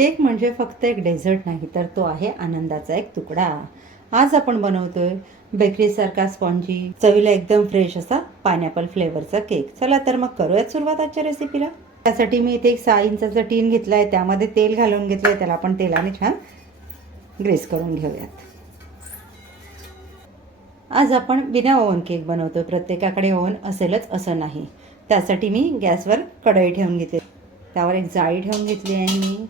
Cake म्हणजे फक्त एक डेझर्ट नाही, तर तो आहे आनंदाचा एक तुकडा. आज आपण बनवतोय बेकरीसारखा स्पॉन्जी, चवीला एकदम फ्रेश असा पायनॅपल फ्लेवरचा केक. चला तर मग करूयात सुरुवात आजच्या रेसिपीला. त्यासाठी मी इथे एक 6 इंचाचा टीन घेतला आहे, त्यामध्ये तेल घालून घेतलंय. त्याला आपण तेलाने छान ग्रेस करून घेऊयात. आज आपण बिना ओव्हन केक बनवतोय. प्रत्येकाकडे ओव्हन असेलच असं नाही. त्यासाठी मी गॅसवर कढई ठेवून घेते, त्यावर एक जाळी ठेवून घेतली आहे मी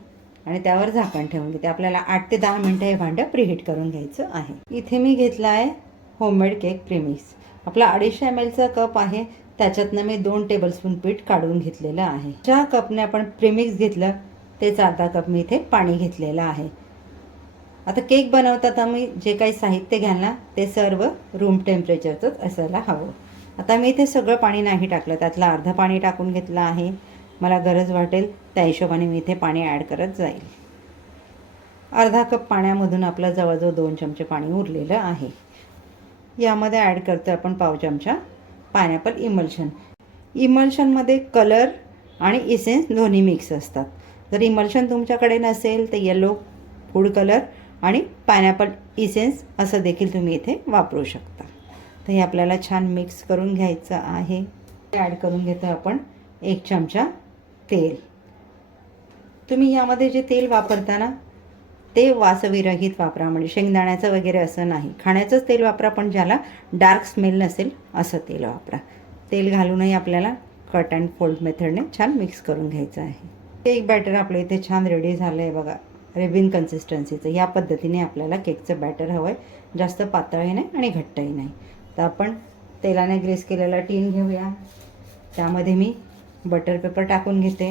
आणि त्यावर झाकण ठेवून घेते. आपल्याला 8 ते 10 मिनटं हे भांडं प्रीहीट करून घ्यायचं आहे. इथे मी घेतला आहे होममेड केक प्रीमिक्स. आपला 250 ml चा कप आहे, त्याच्यातनं मी 2 टेबलस्पून पीठ काढून घेतलेलं आहे. ज्या कपने आपण प्रीमिक्स घेतलं तेच अर्धा कप मी इथे पाणी घेतलेलं आहे. आता केक बनवताना मी जे काही साहित्य घ्याल ना ते सर्व रूम टेम्परेचरचंच असायला हवं. आता मी इथे सगळं पाणी नाही टाकलं, त्यातलं अर्धं पाणी टाकून घेतलं आहे. मला गरज वाटेल त्या हिशोबाने मी इथे पाणी ॲड करत जाईल. अर्धा कप पाण्यामधून आपलं जवळजवळ 2 चमचे पाणी उरलेलं आहे. यामध्ये ॲड करतो आपण पाव चमचा पायनॅपल इमल्शन. इमल्शनमध्ये कलर आणि इसेन्स दोन्ही मिक्स असतात. जर इमल्शन तुमच्याकडे नसेल तर येलो फूड कलर आणि पायनॅपल इसेन्स असं देखील तुम्ही इथे वापरू शकता. तर हे आपल्याला छान मिक्स करून घ्यायचं आहे. ॲड करून घेतो आपण 1 चमचा तेल. तुम्ही यामध्ये जे तेल वापरता ना ते वासविरहित वापरा, म्हणजे शेंगदाण्याचं वगैरे असं नाही. खाण्याचंच तेल वापरा, पण ज्याला डार्क स्मेल नसेल असं तेल वापरा. तेल घालूनही आपल्याला कट अँड फोल्ड मेथडने छान मिक्स करून घ्यायचं आहे. केक बॅटर आपलं इथे छान रेडी झालं आहे बघा, रेबिन कन्सिस्टन्सीचं. या पद्धतीने आपल्याला केकचं बॅटर हवं आहे, जास्त पातळही नाही आणि घट्टही नाही. तर आपण तेलाने ग्रेस केलेला टीन घेऊया. त्यामध्ये मी बटर पेपर टाकून घेते.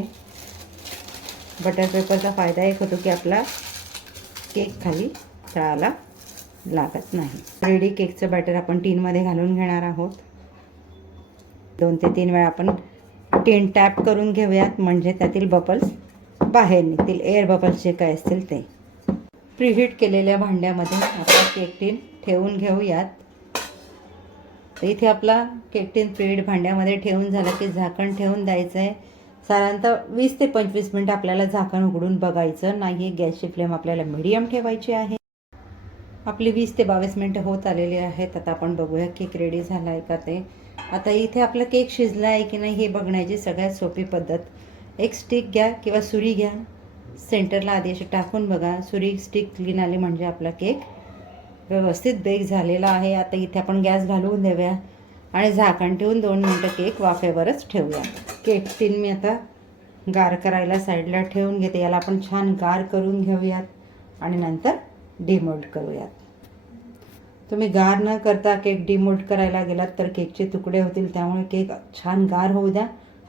बटर पेपरचा फायदा एक होतो की आपला केक खाली तळाला लागत नाही. रेडी केकचं बॅटर आपण टीनमध्ये घालून घेणार आहोत. 2 ते 3 वेळा आपण टीन टॅप करून घेऊयात, म्हणजे त्यातील बबल्स बाहेर निघतील, एअर बबल्स जे काय असतील ते. प्रीहीट केलेल्या भांड्यामध्ये आपला केक टीन ठेवून घेऊयात. तर इथे आपला केक टीन प्रीहीट भांड्यामध्ये ठेवून झालं की झाकण ठेवून द्यायचं आहे. साधारणतः 20 ते 25 मिनटं आपल्याला झाकण उघडून बघायचं नाही. गॅसची फ्लेम आपल्याला मीडियम ठेवायची आहे. आपली 20 ते 22 मिनटं होत आलेली आहेत. आता आपण बघूया केक रेडी झाला आहे का ते. आता इथे आपला केक शिजला आहे की नाही हे बघण्याची सगळ्यात सोपी पद्धत, एक स्टिक घ्या किंवा सुरी घ्या, सेंटरला आधी अशी टाकून बघा. सुरी स्टिक क्लीन आली म्हणजे आपला केक व्यवस्थित बेक झालेला आहे. आता इथे आपण गॅस घालवून देऊया आणि झाकण ठेवून 2 मिनटं केक वाफेवरच ठेवूया. केक टीन मी आता गार करायला साईडला ठेवून घेते. याला आपण छान गार करून घेऊयात आणि नंतर डिमोल्ड करूयात. तुम्ही गार न करता केक डिमोल्ड करायला गेलात तर केकचे तुकडे होतील. त्यामुळे केक छान गार होऊ द्या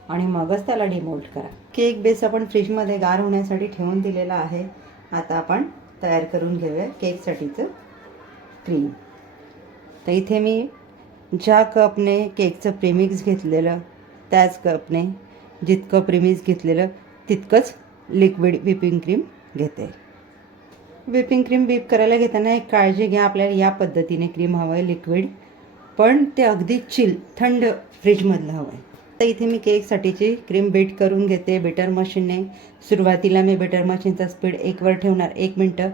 आणि मगच त्याला डिमोल्ड करा. केक बेस आपण फ्रीजमध्ये गार होण्यासाठी ठेवून दिलेला आहे. आता आपण तयार करून घेऊया केकसाठीचं क्रीम. तर इथे मी ज्या कपने केकचं प्रीमिक्स घेतलेलं त्याच कपने जितकं प्रीमिक्स घेतलेलं तितकंच लिक्विड व्हिपिंग क्रीम घेते. व्हिपिंग क्रीम व्हिप करायला घेताना एक काळजी घ्या, आपल्याला या पद्धतीने क्रीम हवं आहे लिक्विड, पण ते अगदी चिल थंड फ्रीजमधलं हवं आहे. तर इथे मी केकसाठीची क्रीम बीट करून घेते बीटर मशीनने. सुरुवातीला मी बीटर मशीनचा स्पीड 1 वर ठेवणार 1 मिनटं,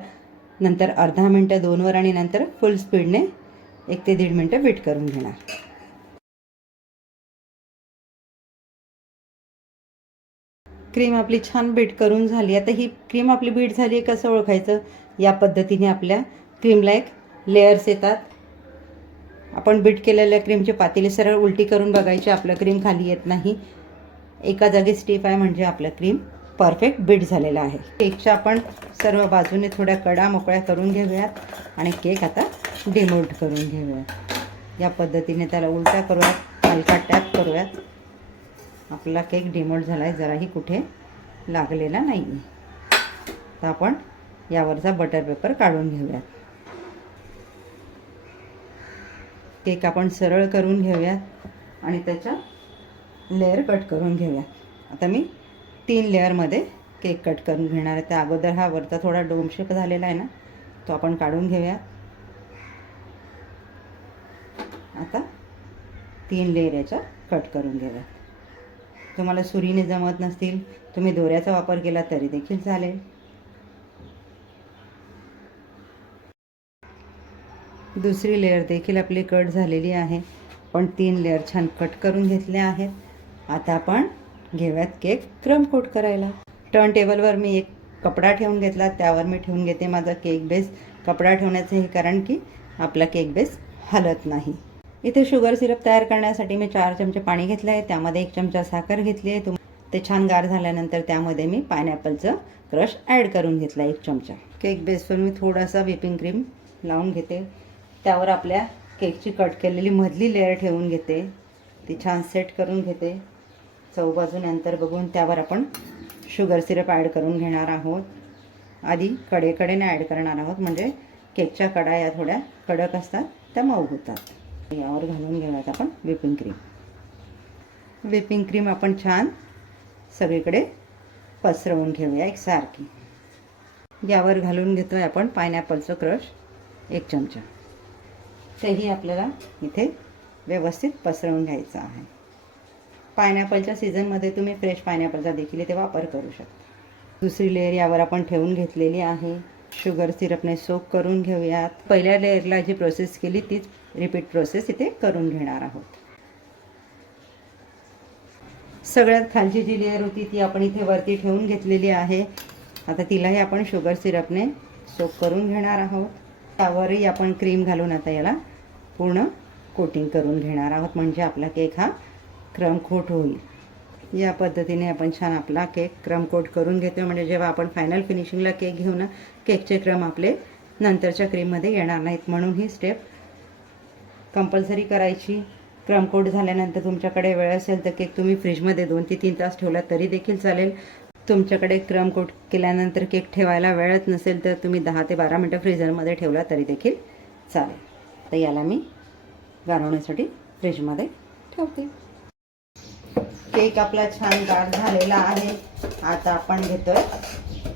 नंतर अर्धा मिनटं 2 वर आणि नंतर फुल स्पीडने 1 ते 1.5 मिनटं बीट करून घेणार. क्रीम आपली छान बीट करून झाली. आता ही क्रीम आपली बीट झाली आहे कसं ओळखायचं, या पद्धतीने आपल्या क्रीमला एक लेयर्स येतात. आपण बीट केलेल्या क्रीमची पातेली सरळ उलटी करून बघायची, आपलं क्रीम खाली येत नाही. एका जागी स्टिफ आहे म्हणजे आपलं क्रीम परफेक्ट बीट झालेला आहे. केकच्या आपण सर्व बाजूने थोड्या कडा मोकळ्या करून घेऊयात आणि केक आता डिमोल्ड करून घेऊयात. या पद्धतीने त्याला उलटा करूयात, हलका टॅप करूयात. आपला केक डिमोल्ड झाला आहे, जराही कुठे लागलेला नाही. तर आपण यावरचा बटर पेपर काढून घेऊयात. केक आपण सरळ करून घेऊयात आणि त्याच्या लेअर कट करून घेऊयात. आता मी 3 लेअरमध्ये केक कट करून घेणार आहे. त्या अगोदर हा वरचा थोडा डोम शेप झालेला आहे ना तो आपण काढून घेऊयात. आता 3 लेअर याच्या कट करून घेऊयात. तुम्हाला सुरीने जमत नसतील तुम्ही दोऱ्याचा वापर केला तरी देखील चालेल. दुसरी लेअर देखील आपली कट झालेली आहे. पण 3 लेअर छान कट करून घेतले आहेत. आता आपण घेऊयात केक क्रम कोट करायला. टर्न टेबलवर मी एक कपडा ठेवून घेतला, त्यावर मी ठेवून घेते माझा केक बेस. कपडा ठेवण्याचं हे कारण की आपला केक बेस हलत नाही. इथे शुगर सिरप तयार करण्यासाठी मी 4 चमचे पाणी घेतलं आहे. त्यामध्ये 1 चमचा साखर घेतली आहे. ते छान गार झाल्यानंतर त्यामध्ये मी पायनॅपलचं क्रश ॲड करून घेतला 1 चमचा. केक बेसवर मी थोडासा व्हिपिंग क्रीम लावून घेते. त्यावर आपल्या केकची कट केलेली मधली लेअर ठेवून घेते. ती छान सेट करून घेते. चौबाजूने अंतर बघून त्यावर आपण शुगर सिरप ॲड करून घेणार आहोत. आधी कडेकडेने ॲड करणार आहोत, म्हणजे केकच्या कडा या थोड्या कडक असतात, त्या मऊ होतात. यावर घालून घेऊयात आपण व्हिपिंग क्रीम. व्हिपिंग क्रीम आपण छान सगळीकडे पसरवून घेऊया एकसारखी. यावर घालून घेतोय आपण पायनॅपलचं क्रश 1 चमचा. तेही आपल्याला इथे व्यवस्थित पसरवून घ्यायचं आहे. पायनॅपलच्या सीझनमध्ये तुम्ही फ्रेश पायनॅपलचा देखील इथे वापर करू शकता. दुसरी लेअर यावर आपण ठेवून घेतलेली आहे. शुगर सिरपने सोक करून घेऊयात. पहिल्या लेअरला जी प्रोसेस केली तीच रिपीट प्रोसेस इथे करून घेणार आहोत. सगळ्यात खालची जी लेअर होती ती आपण इथे वरती ठेवून घेतलेली आहे. आता तिलाही आपण शुगर सिरपने सोक करून घेणार आहोत. त्यावरही आपण क्रीम घालून आता याला पूर्ण कोटिंग करून घेणार आहोत, म्हणजे आपला केक हा क्रम कोट होईल. या पद्धतीने आपण छान आपला केक क्रम कोट करून घेतो, म्हणजे जेव्हा आपण फायनल फिनिशिंगला केक घेऊ ना, केकचे क्रम आपले नंतरच्या क्रीममध्ये येणार नाहीत. म्हणून ही स्टेप कंपल्सरी करायची. क्रम कोट झाल्यानंतर तुमच्याकडे वेळ असेल तर केक तुम्ही फ्रीजमध्ये 2 ते 3 तास ठेवला तरी देखील चालेल. तुमच्याकडे क्रम कोट केल्यानंतर केक ठेवायला वेळच नसेल तर तुम्ही 10 ते 12 मिनटं फ्रीझरमध्ये ठेवला तरी देखील चालेल. तर याला मी गारवण्यासाठी फ्रीजमध्ये ठेवते. केक आपला छान गार झालेला आहे. आता आपण घेतोय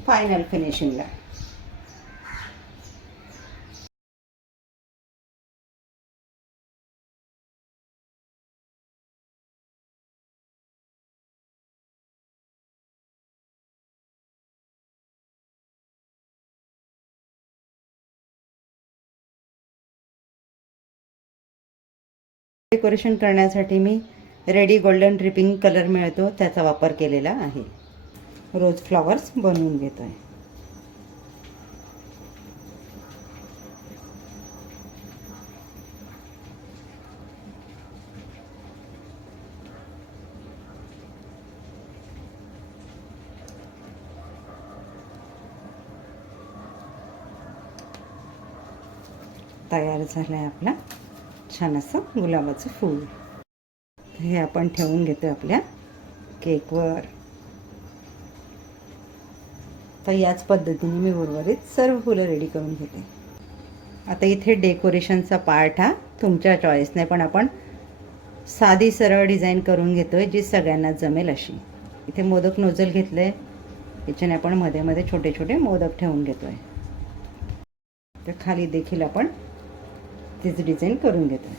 फायनल फिनिशिंगला. डेकोरेशन करण्यासाठी मी रेडी गोल्डन ड्रिपिंग कलर मिळतो त्याचा वापर केलेला आहे. रोज फ्लॉवर्स बनवून घेतोय. तयार झालं आहे आपला छान असं गुलाबाचं फूल. हे आपण ठेवून घेतो आपल्या केकवर. तर याच पद्धतीने मी उर्वरित सर्व फुलं रेडी करून घेते. आता इथे डेकोरेशनचा पार्ट हा तुमच्या चॉईसने, पण आपण साधी सरळ डिझाईन करून घेतोय जी सगळ्यांना जमेल अशी. इथे मोदक नोझल घेतले, याच्याने आपण मध्ये मध्ये छोटे छोटे मोदक ठेवून घेतोय. तर खाली देखील आपण तीच डिझाईन करून घेतोय.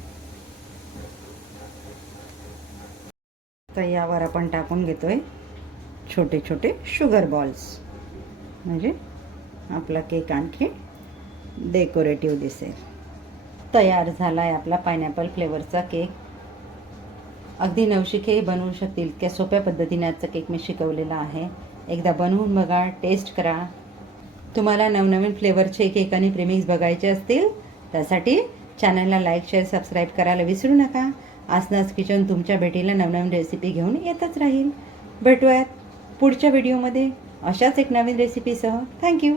तर यावर आपण टाकून घेतोय छोटे छोटे शुगर बॉल्स, म्हणजे आपला केक आणखी डेकोरेटिव्ह दिसेल. तयार झाला आहे आपला पायनॅपल फ्लेवरचा केक. अगदी नवशिकेही बनवू शकतील इतक्या सोप्या पद्धतीने आजचा केक मी शिकवलेला आहे. एकदा बनवून बघा, टेस्ट करा. तुम्हाला नवनवीन फ्लेवरचे केक आणि प्रेमिक्स बघायचे असतील त्यासाठी चॅनलला लाईक, शेअर, सबस्क्राईब करायला विसरू नका. आसनास किचन तुमच्या भेटीला नवनवीन रेसिपी घेऊन येतच राहील. भेटूयात पुढच्या व्हिडिओमध्ये अशाच एक नवीन रेसिपीसह. थँक्यू.